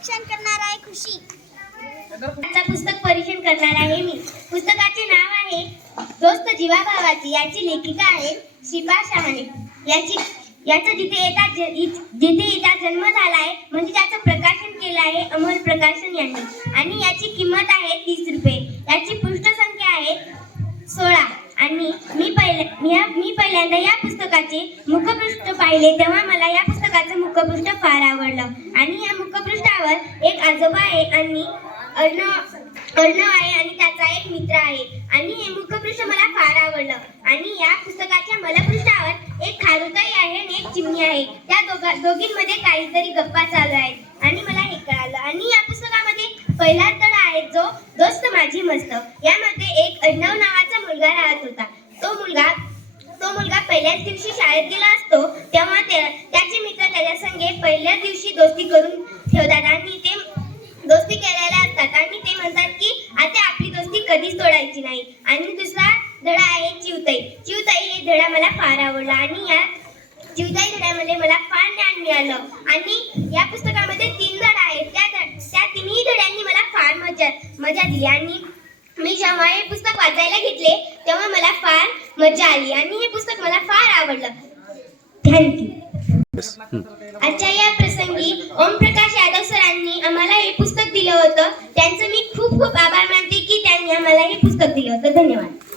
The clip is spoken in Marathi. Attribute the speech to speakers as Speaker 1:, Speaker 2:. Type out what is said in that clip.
Speaker 1: परीक्षण करणार आहे खुशी.
Speaker 2: आजचा पुस्तक परीक्षण करणार आहे मी. पुस्तकाचे नाव आहे दोस्त जीवा भावाची याची लेखिका आहे शिपा शहाणे. याची याचा जिथे येता ज- इ- जिथे येता जन्म झाला आहे म्हणजे त्याचं प्रकाशन केलं आहे अमर प्रकाशन यांनी. आणि याची किंमत आहे तीस रुपये. याची पृष्ठसंख्या आहे सोळा. आणि मी पहिल्या मी या- मी पहिल्यांदा या पुस्तकाचे मुखपृष्ठ पाहिले तेव्हा मला या पुस्तकाचं मुखपृष्ठ फार आवडलं आणि या मुखपृष्ठावर एक आजोबा आहे आणि अर्णव अर्णव आहे आणि त्याचा एक मित्र आहे. आणि हे मुखपृष्ठ मला फार आवडलं. आणि या पुस्तकाच्या मलपृष्ठावर एक खारुताई आहे आणि एक चिमणी आहे. त्या दोघा दोघींमध्ये काहीतरी गप्पा चालू आहेत. आणि मला हे कळालं. आणि या पुस्तकामध्ये पहिला तडा आहे जो दोस्त माझी मस्त. यामध्ये एक अर्णव नावाचा मुलगा राहत होता. तो मुलगा तो मुलगा पहिल्याच दिवशी शाळेत गेला असतो. तेव्हा त्याचे मित्र त्याच्या संगे पहिल्याच दिवशी दोस्ती करून ठेवतात. आणि दोस्ती केलेल्या असतात. आणि ते म्हणतात की आता आपली दोस्ती कधीच तोडायची नाही. आणि दुसरा धडा आहे चिवताई. चिवताई हे धडा मला फार आवडला. आणि या चिवताई धड्यामध्ये मला फार ज्ञान मिळालं. आणि या पुस्तकामध्ये तीन धडा आहेत. त्या त्या तिन्ही धड्यांनी मला फार मजा मजा दिली. आणि मी जेव्हा हे पुस्तक वाचायला घेतले तेव्हा मला फार मजा आली. आणि हे पुस्तक मला फार आवडलं. थँक्यू आजच्या या प्रसंगी ओमप्रकाश यादव ಧನ್ಯವಾದ